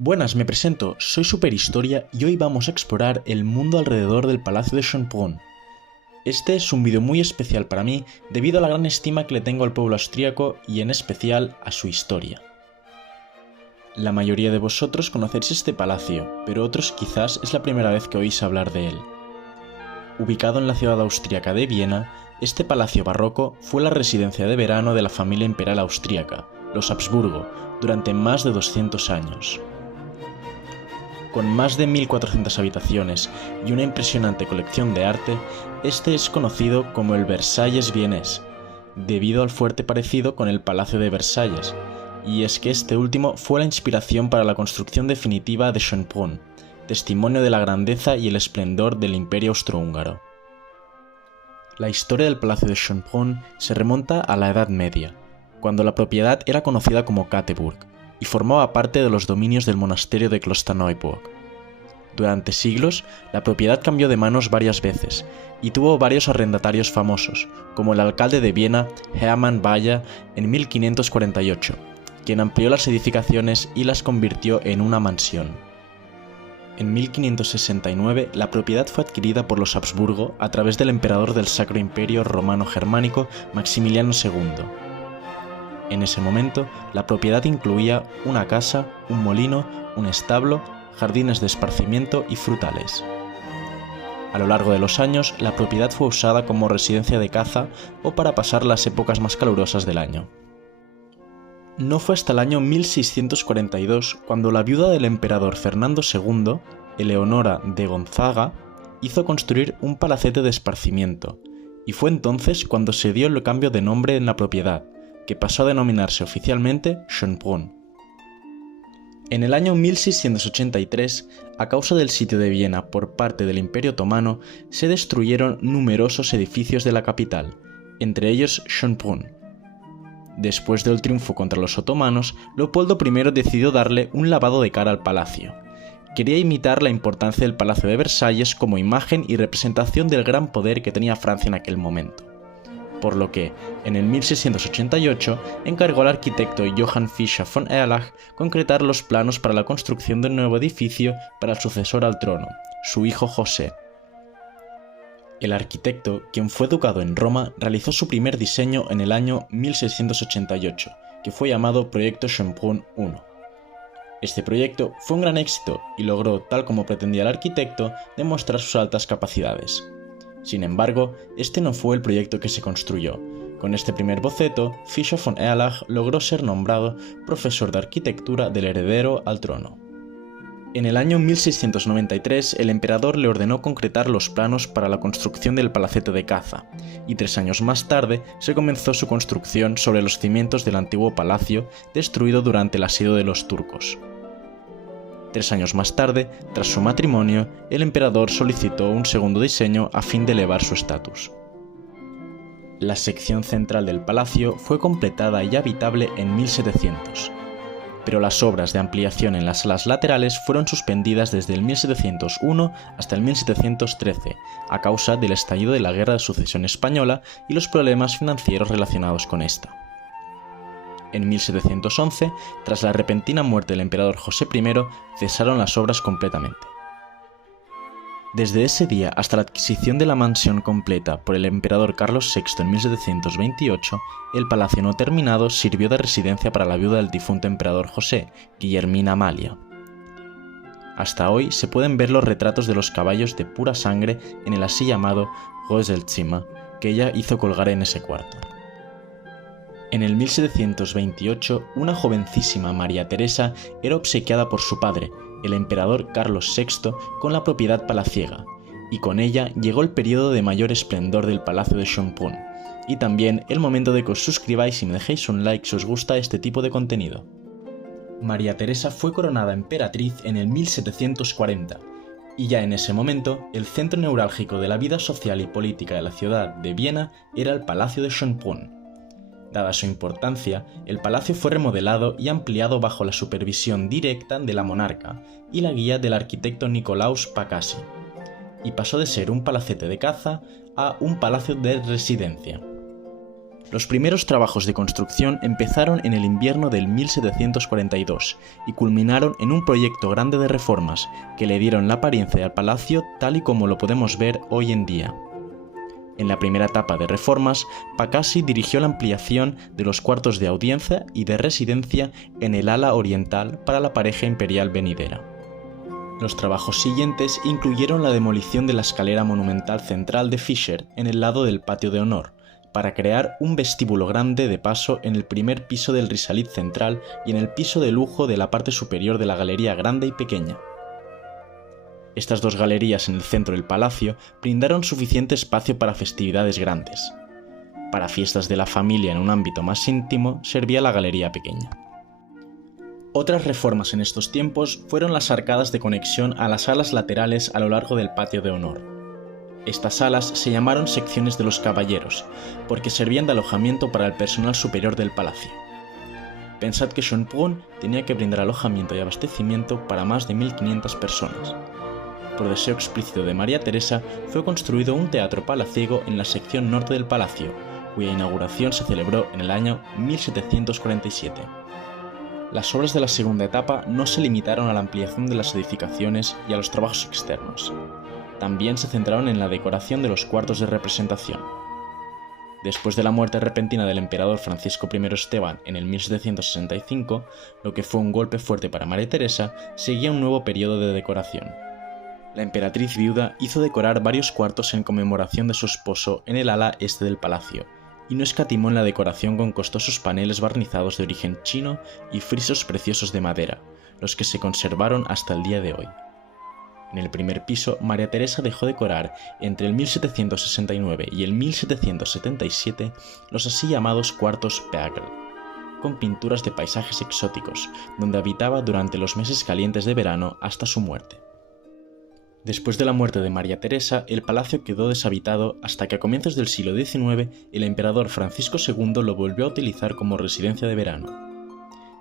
Buenas, me presento, soy Superhistoria y hoy vamos a explorar el mundo alrededor del Palacio de Schönbrunn. Este es un vídeo muy especial para mí debido a la gran estima que le tengo al pueblo austríaco y en especial a su historia. La mayoría de vosotros conocéis este palacio, pero otros quizás es la primera vez que oís hablar de él. Ubicado en la ciudad austríaca de Viena, este palacio barroco fue la residencia de verano de la familia imperial austríaca, los Habsburgo, durante más de 200 años. Con más de 1400 habitaciones y una impresionante colección de arte, este es conocido como el Versalles vienés, debido al fuerte parecido con el Palacio de Versalles, y es que este último fue la inspiración para la construcción definitiva de Schönbrunn, testimonio de la grandeza y el esplendor del Imperio austrohúngaro. La historia del Palacio de Schönbrunn se remonta a la Edad Media, cuando la propiedad era conocida como Katteburg, y formaba parte de los dominios del monasterio de Klosterneuburg. Durante siglos, la propiedad cambió de manos varias veces, y tuvo varios arrendatarios famosos, como el alcalde de Viena, Hermann Bayer, en 1548, quien amplió las edificaciones y las convirtió en una mansión. En 1569, la propiedad fue adquirida por los Habsburgo a través del emperador del Sacro Imperio Romano-Germánico Maximiliano II. En ese momento, la propiedad incluía una casa, un molino, un establo, jardines de esparcimiento y frutales. A lo largo de los años, la propiedad fue usada como residencia de caza o para pasar las épocas más calurosas del año. No fue hasta el año 1642 cuando la viuda del emperador Fernando II, Eleonora de Gonzaga, hizo construir un palacete de esparcimiento, y fue entonces cuando se dio el cambio de nombre en la propiedad, que pasó a denominarse oficialmente Schönbrunn. En el año 1683, a causa del sitio de Viena por parte del Imperio Otomano, se destruyeron numerosos edificios de la capital, entre ellos Schönbrunn. Después del triunfo contra los otomanos, Leopoldo I decidió darle un lavado de cara al palacio. Quería imitar la importancia del Palacio de Versalles como imagen y representación del gran poder que tenía Francia en aquel momento. Por lo que, en el 1688, encargó al arquitecto Johann Fischer von Erlach concretar los planos para la construcción de un nuevo edificio para el sucesor al trono, su hijo José. El arquitecto, quien fue educado en Roma, realizó su primer diseño en el año 1688, que fue llamado Proyecto Schönbrunn I. Este proyecto fue un gran éxito y logró, tal como pretendía el arquitecto, demostrar sus altas capacidades. Sin embargo, este no fue el proyecto que se construyó. Con este primer boceto, Fischer von Erlach logró ser nombrado profesor de arquitectura del heredero al trono. En el año 1693, el emperador le ordenó concretar los planos para la construcción del palacete de caza, y 3 años más tarde se comenzó su construcción sobre los cimientos del antiguo palacio destruido durante el asedio de los turcos. 3 años más tarde, tras su matrimonio, el emperador solicitó un segundo diseño a fin de elevar su estatus. La sección central del palacio fue completada y habitable en 1700, pero las obras de ampliación en las salas laterales fueron suspendidas desde el 1701 hasta el 1713, a causa del estallido de la Guerra de Sucesión Española y los problemas financieros relacionados con esta. En 1711, tras la repentina muerte del emperador José I, cesaron las obras completamente. Desde ese día hasta la adquisición de la mansión completa por el emperador Carlos VI en 1728, el palacio no terminado sirvió de residencia para la viuda del difunto emperador José, Guillermina Amalia. Hasta hoy se pueden ver los retratos de los caballos de pura sangre en el así llamado Röselzimmer, que ella hizo colgar en ese cuarto. En el 1728, una jovencísima María Teresa era obsequiada por su padre, el emperador Carlos VI, con la propiedad palaciega, y con ella llegó el periodo de mayor esplendor del Palacio de Schönbrunn, y también el momento de que os suscribáis y me dejéis un like si os gusta este tipo de contenido. María Teresa fue coronada emperatriz en el 1740, y ya en ese momento, el centro neurálgico de la vida social y política de la ciudad de Viena era el Palacio de Schönbrunn. Dada su importancia, el palacio fue remodelado y ampliado bajo la supervisión directa de la monarca y la guía del arquitecto Nicolaus Pacassi, y pasó de ser un palacete de caza a un palacio de residencia. Los primeros trabajos de construcción empezaron en el invierno del 1742 y culminaron en un proyecto grande de reformas que le dieron la apariencia al palacio tal y como lo podemos ver hoy en día. En la primera etapa de reformas, Pacassi dirigió la ampliación de los cuartos de audiencia y de residencia en el ala oriental para la pareja imperial venidera. Los trabajos siguientes incluyeron la demolición de la escalera monumental central de Fischer en el lado del patio de honor, para crear un vestíbulo grande de paso en el primer piso del risalit central y en el piso de lujo de la parte superior de la galería grande y pequeña. Estas dos galerías en el centro del palacio brindaron suficiente espacio para festividades grandes. Para fiestas de la familia en un ámbito más íntimo servía la galería pequeña. Otras reformas en estos tiempos fueron las arcadas de conexión a las alas laterales a lo largo del patio de honor. Estas alas se llamaron secciones de los caballeros, porque servían de alojamiento para el personal superior del palacio. Pensad que Schönbrunn tenía que brindar alojamiento y abastecimiento para más de 1500 personas. Por deseo explícito de María Teresa, fue construido un teatro palaciego en la sección norte del palacio, cuya inauguración se celebró en el año 1747. Las obras de la segunda etapa no se limitaron a la ampliación de las edificaciones y a los trabajos externos. También se centraron en la decoración de los cuartos de representación. Después de la muerte repentina del emperador Francisco I Esteban en el 1765, lo que fue un golpe fuerte para María Teresa, seguía un nuevo periodo de decoración. La emperatriz viuda hizo decorar varios cuartos en conmemoración de su esposo en el ala este del palacio, y no escatimó en la decoración con costosos paneles barnizados de origen chino y frisos preciosos de madera, los que se conservaron hasta el día de hoy. En el primer piso, María Teresa dejó decorar entre el 1769 y el 1777 los así llamados cuartos Perle, con pinturas de paisajes exóticos, donde habitaba durante los meses calientes de verano hasta su muerte. Después de la muerte de María Teresa, el palacio quedó deshabitado hasta que a comienzos del siglo XIX el emperador Francisco II lo volvió a utilizar como residencia de verano.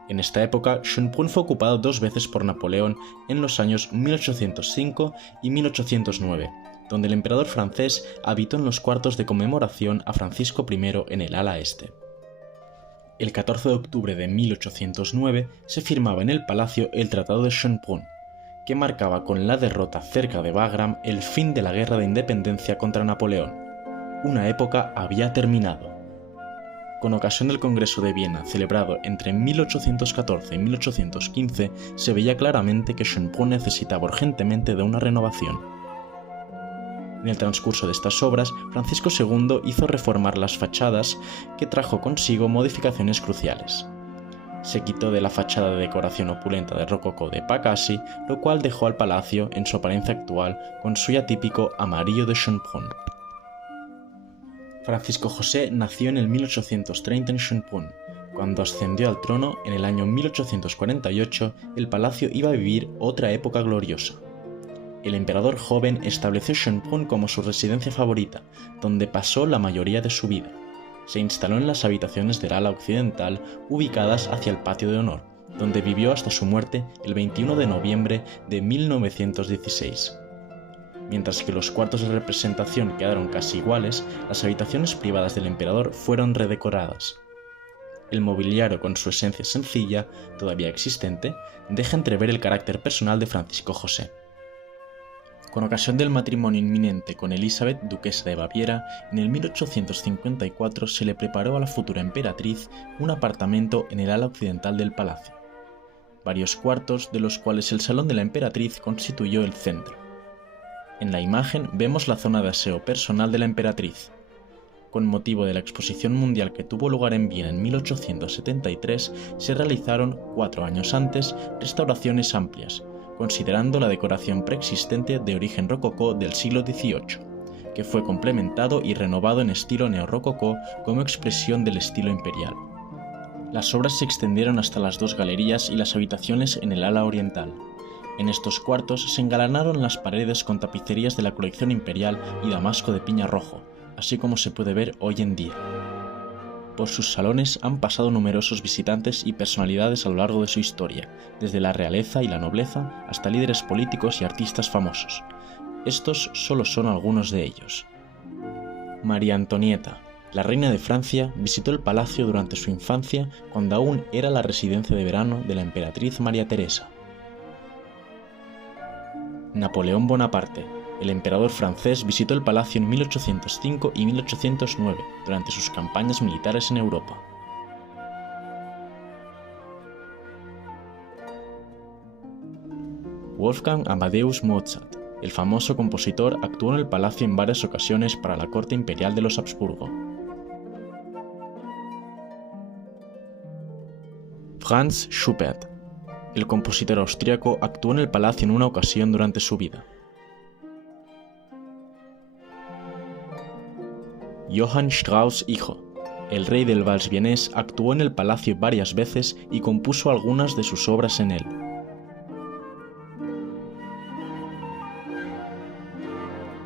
En esta época, Schönbrunn fue ocupado 2 veces por Napoleón en los años 1805 y 1809, donde el emperador francés habitó en los cuartos de conmemoración a Francisco I en el ala este. El 14 de octubre de 1809 se firmaba en el palacio el Tratado de Schönbrunn, que marcaba con la derrota cerca de Wagram el fin de la guerra de independencia contra Napoleón. Una época había terminado. Con ocasión del Congreso de Viena, celebrado entre 1814 y 1815, se veía claramente que Schönbrunn necesitaba urgentemente de una renovación. En el transcurso de estas obras, Francisco II hizo reformar las fachadas, que trajo consigo modificaciones cruciales. Se quitó de la fachada de decoración opulenta de rococó de Pacassi, lo cual dejó al palacio en su apariencia actual con su ya típico amarillo de Schönbrunn. Francisco José nació en el 1830 en Schönbrunn. Cuando ascendió al trono en el año 1848, el palacio iba a vivir otra época gloriosa. El emperador joven estableció Schönbrunn como su residencia favorita, donde pasó la mayoría de su vida. Se instaló en las habitaciones del ala occidental ubicadas hacia el patio de honor, donde vivió hasta su muerte el 21 de noviembre de 1916. Mientras que los cuartos de representación quedaron casi iguales, las habitaciones privadas del emperador fueron redecoradas. El mobiliario, con su esencia sencilla, todavía existente, deja entrever el carácter personal de Francisco José. Con ocasión del matrimonio inminente con Elizabeth, duquesa de Baviera, en el 1854 se le preparó a la futura emperatriz un apartamento en el ala occidental del palacio. Varios cuartos, de los cuales el salón de la emperatriz constituyó el centro. En la imagen vemos la zona de aseo personal de la emperatriz. Con motivo de la exposición mundial que tuvo lugar en Viena en 1873, se realizaron, 4 años antes, restauraciones amplias, considerando la decoración preexistente de origen rococó del siglo XVIII, que fue complementado y renovado en estilo neorrococó como expresión del estilo imperial. Las obras se extendieron hasta las 2 galerías y las habitaciones en el ala oriental. En estos cuartos se engalanaron las paredes con tapicerías de la colección imperial y damasco de piña rojo, así como se puede ver hoy en día. Por sus salones han pasado numerosos visitantes y personalidades a lo largo de su historia, desde la realeza y la nobleza hasta líderes políticos y artistas famosos. Estos solo son algunos de ellos. María Antonieta, la reina de Francia visitó el palacio durante su infancia cuando aún era la residencia de verano de la emperatriz María Teresa. Napoleón Bonaparte, el emperador francés, visitó el palacio en 1805 y 1809 durante sus campañas militares en Europa. Wolfgang Amadeus Mozart, el famoso compositor, actuó en el palacio en varias ocasiones para la corte imperial de los Habsburgo. Franz Schubert, el compositor austríaco, actuó en el palacio en una ocasión durante su vida. Johann Strauss hijo, el rey del vals vienés, actuó en el palacio varias veces y compuso algunas de sus obras en él.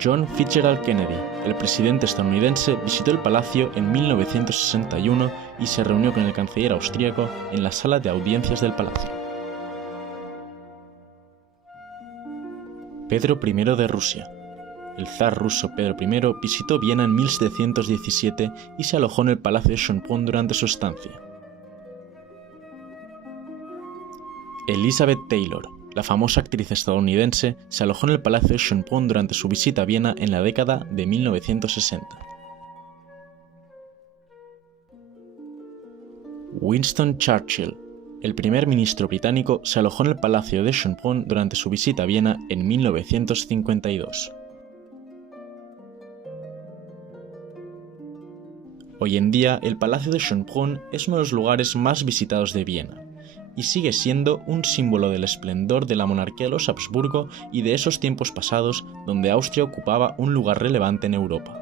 John Fitzgerald Kennedy, el presidente estadounidense, visitó el palacio en 1961 y se reunió con el canciller austríaco en la sala de audiencias del palacio. Pedro I de Rusia. El zar ruso Pedro I visitó Viena en 1717 y se alojó en el palacio de Schönbrunn durante su estancia. Elizabeth Taylor, la famosa actriz estadounidense, se alojó en el palacio de Schönbrunn durante su visita a Viena en la década de 1960. Winston Churchill, el primer ministro británico, se alojó en el palacio de Schönbrunn durante su visita a Viena en 1952. Hoy en día, el palacio de Schönbrunn es uno de los lugares más visitados de Viena, y sigue siendo un símbolo del esplendor de la monarquía de los Habsburgo y de esos tiempos pasados donde Austria ocupaba un lugar relevante en Europa.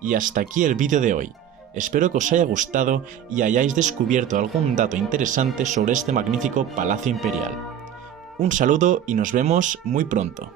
Y hasta aquí el vídeo de hoy. Espero que os haya gustado y hayáis descubierto algún dato interesante sobre este magnífico palacio imperial. Un saludo y nos vemos muy pronto.